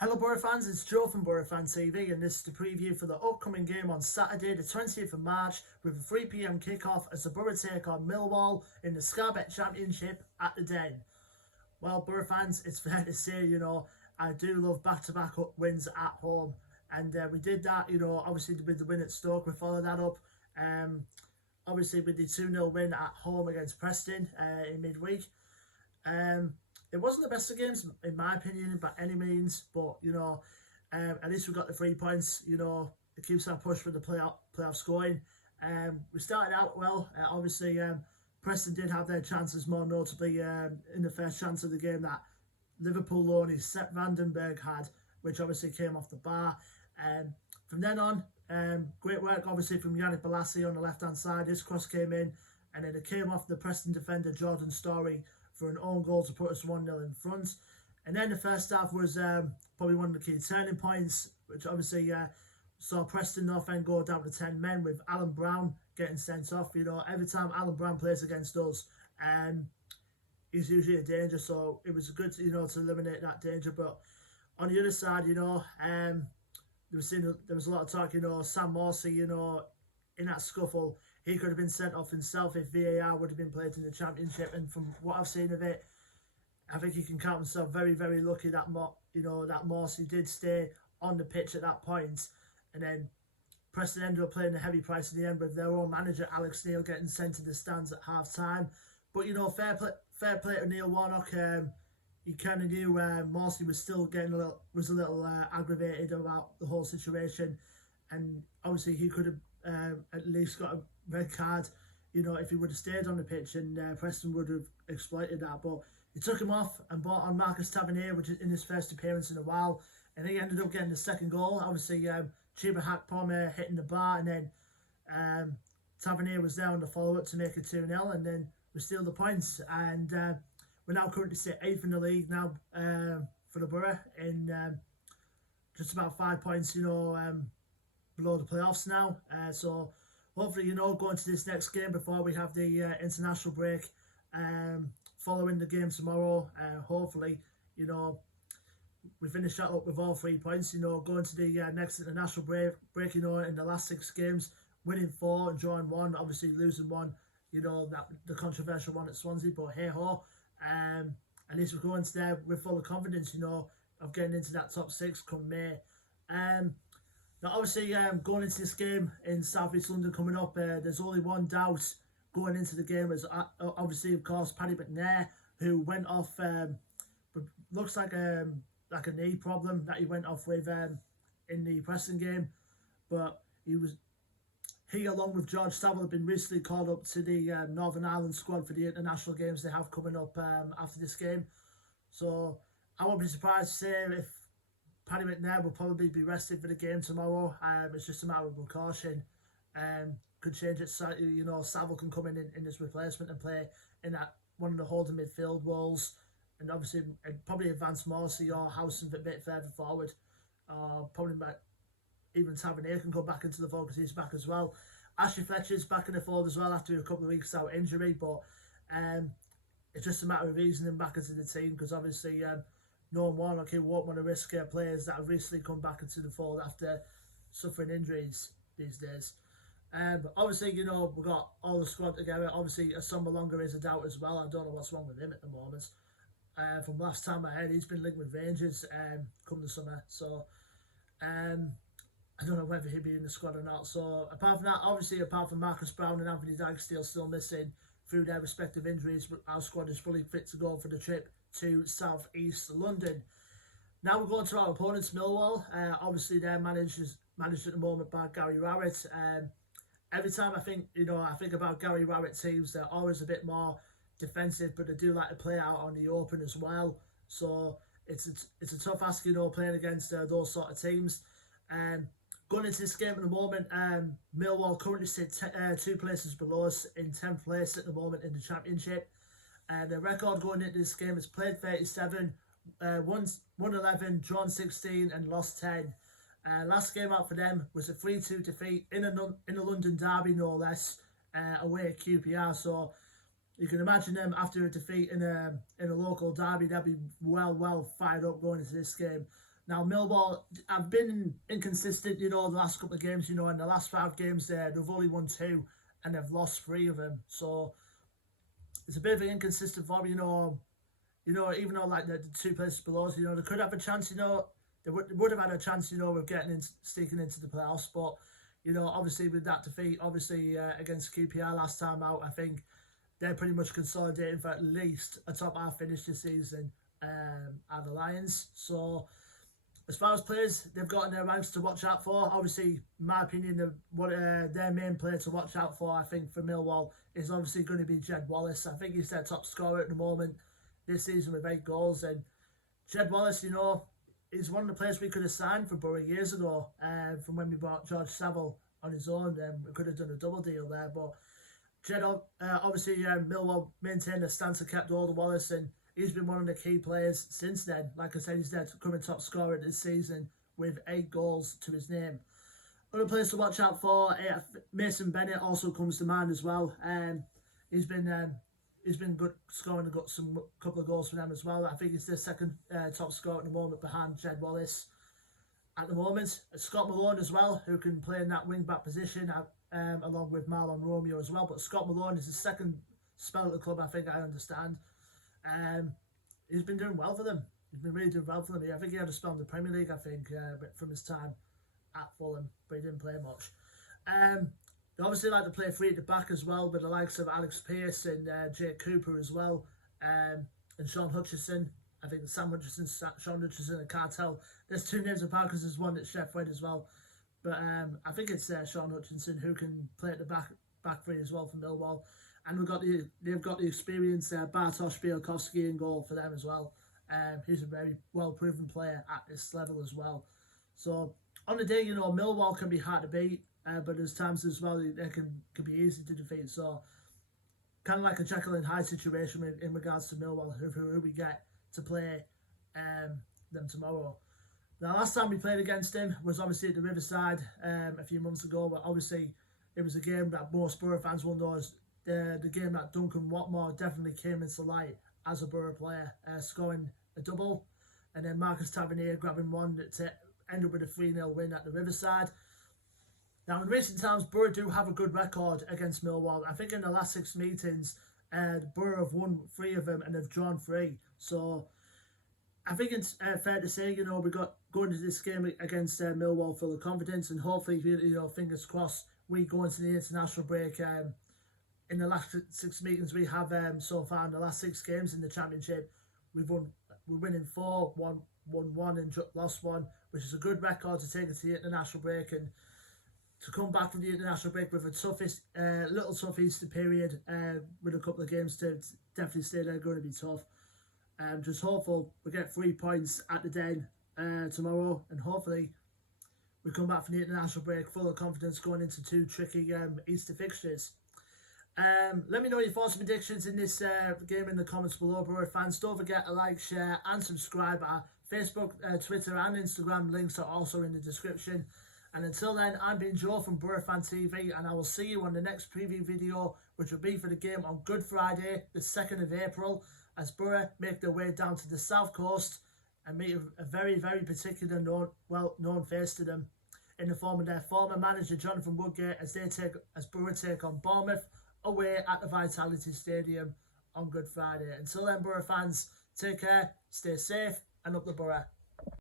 Hello Boro fans, it's Joe from Boro Fan TV and this is the preview for the upcoming game on Saturday the 20th of March with a 3 PM kickoff as the Boro take on Millwall in the Scarbet Championship at the Den. Well Boro fans, it's fair to say, I do love back-to-back wins at home, and we did that, obviously with the win at Stoke. We followed that up obviously with the 2-0 win at home against Preston in midweek. It wasn't the best of games, in my opinion, by any means, but, at least we got the 3 points. It keeps our push for the playoffs going. We started out well. Obviously, Preston did have their chances, more notably in the first chance of the game that Liverpool loanee Sepp Vandenberg had, which obviously came off the bar. From then on, great work, obviously, from Yannick Bolasie on the left-hand side. His cross came in, and then it came off the Preston defender, Jordan Storey, for an own goal to put us 1-0 in front. And then the first half was probably one of the key turning points, which obviously saw Preston North End go down to 10 men with Alan Brown getting sent off. Every time Alan Brown plays against us, he's usually a danger, so it was good to eliminate that danger. But on the other side, there was a lot of talk, Sam Morsey, in that scuffle, he could have been sent off himself if VAR would have been played in the Championship. And from what I've seen of it, I think he can count himself very, very lucky that that Morsey did stay on the pitch at that point. And then Preston ended up paying a heavy price in the end with their own manager Alex Neil getting sent to the stands at half time. But fair play to Neil Warnock. He kind of knew Morsey was still a little aggravated about the whole situation, and obviously he could have at least got a red card, if he would have stayed on the pitch, and Preston would have exploited that. But he took him off and brought on Marcus Tavernier, which is in his first appearance in a while, and he ended up getting the second goal. Obviously, Chiba Hakpom hitting the bar, and then Tavernier was there on the follow-up to make it 2-0, and then we steal the points. And we're now currently sit 8th in the league now for the Borough, in just about 5 points, below the playoffs now. So hopefully, going to this next game before we have the international break, following the game tomorrow, hopefully, we finish that up with all 3 points, going to the next international break, in the last 6 games, winning 4 and drawing 1, obviously losing 1, that the controversial one at Swansea, but hey ho, at least we're going to there with full of confidence, of getting into that top 6 come May. Now, obviously, going into this game in South East London coming up, there's only one doubt going into the game, is obviously, of course, Paddy McNair, who went off, looks like a knee problem that he went off with in the Preston game. But he, along with George Saville, have been recently called up to the Northern Ireland squad for the international games they have coming up after this game. So I won't be surprised to say if Paddy McNair will probably be rested for the game tomorrow. It's just a matter of precaution. Could change it slightly. Saville can come in this replacement and play in that one of the holding midfield roles, and obviously probably advance Morsey or Howson a bit further forward. Probably even Tavernier can come back into the fold because he's back as well. Ashley Fletcher's back in the fold as well after a couple of weeks out injury, but it's just a matter of easing him back into the team, because obviously Noam Warnock, he won't want to risk players that have recently come back into the fold after suffering injuries these days. But obviously, we've got all the squad together. Obviously, Asomba Longer is a doubt as well. I don't know what's wrong with him at the moment. From last time I heard, he's been linked with Rangers come the summer. So I don't know whether he'll be in the squad or not. So apart from that, obviously, apart from Marcus Brown and Anthony Dagsteel still missing through their respective injuries, our squad is fully fit to go for the trip to South East London. Now we're going to our opponents, Millwall. Obviously, they're managed at the moment by Gary Rowett. Every time I think about Gary Rowett teams, they're always a bit more defensive, but they do like to play out on the open as well. So it's a tough ask, playing against those sort of teams. Going into this game at the moment, Millwall currently sit 2 places below us in 10th place at the moment in the Championship. Their record going into this game is played 37, won 11, drawn 16 and lost 10. Last game out for them was a 3-2 defeat in a London derby, no less, away at QPR. So you can imagine them after a defeat in a local derby, they'll be well fired up going into this game. Now, Millwall have been inconsistent, the last couple of games, in the last 5 games there, they've only won 2 and they've lost 3 of them. So it's a bit of an inconsistent form, even though like the 2 places below us, they could have a chance, they would have had a chance, of getting in, sneaking into the playoffs. But, obviously with that defeat, against QPR last time out, I think they're pretty much consolidating for at least a top half finish this season, are the Lions. So as far as players they've got in their ranks to watch out for, obviously, in my opinion, their main player to watch out for, I think, for Millwall is obviously going to be Jed Wallace. I think he's their top scorer at the moment this season with 8 goals. And Jed Wallace, is one of the players we could have signed for Boro years ago, from when we bought George Saville on his own. We could have done a double deal there. But Jed, obviously, Millwall maintained a stance and kept hold of Wallace, and he's been one of the key players since then. Like I said, he's their current top scorer this season with 8 goals to his name. Other players to watch out for, Mason Bennett also comes to mind as well. He's been good, scoring some couple of goals for them as well. I think he's the second top scorer at the moment behind Jed Wallace at the moment. Scott Malone as well, who can play in that wing back position, along with Marlon Romeo as well. But Scott Malone is his second spell at the club, I think I understand. He's been doing well for them. He's been really doing well for them. I think he had a spell in the Premier League, I think, from his time at Fulham, but he didn't play much. They obviously like to play 3 at the back as well, with the likes of Alex Pearce and Jake Cooper as well, and Sean Hutchison. I think Sam Hutchison, Sean Hutchison and Cartel. There's 2 names apart because there's one that's Chef Red as well. But I think it's Sean Hutchinson who can play at the back 3 as well for Millwall. And they've got the experience Bartosz Bielkowski in goal for them as well. He's a very well-proven player at this level as well. So on the day, Millwall can be hard to beat, but there's times as well they can be easy to defeat. So kind of like a Jekyll and Hyde situation in regards to Millwall, who we get to play them tomorrow. Now, last time we played against him was obviously at the Riverside a few months ago, but obviously it was a game that most Boro fans will know as the game that Duncan Watmore definitely came into light as a Boro player, scoring a double, and then Marcus Tavernier grabbing one to end up with a 3-0 win at the Riverside. Now, in recent times, Boro do have a good record against Millwall. I think in the last 6 meetings, Boro have won 3 of them and have drawn 3. So I think it's fair to say, we got going into this game against Millwall full of confidence, and hopefully, fingers crossed, we go into the international break. In the last 6 meetings we have so far, in the last 6 games in the Championship, we're winning 4, won 1 and lost 1, which is a good record to take us to the international break, and to come back from the international break with a little tough Easter period with a couple of games to definitely stay there, going to be tough. Just hopeful we get 3 points at the Den tomorrow, and hopefully we come back from the international break full of confidence going into 2 tricky Easter fixtures. Let me know your thoughts and predictions in this game in the comments below, Boro fans. Don't forget to like, share and subscribe. Our Facebook, Twitter and Instagram links are also in the description. And until then, I've been Joe from Boro Fan TV, and I will see you on the next preview video, which will be for the game on Good Friday, the 2nd of April, as Boro make their way down to the south coast and meet a very, very particular well-known face to them in the form of their former manager Jonathan Woodgate, as Boro take on Bournemouth away at the Vitality Stadium on Good Friday. Until then, Boro fans, take care, stay safe, and up the Boro.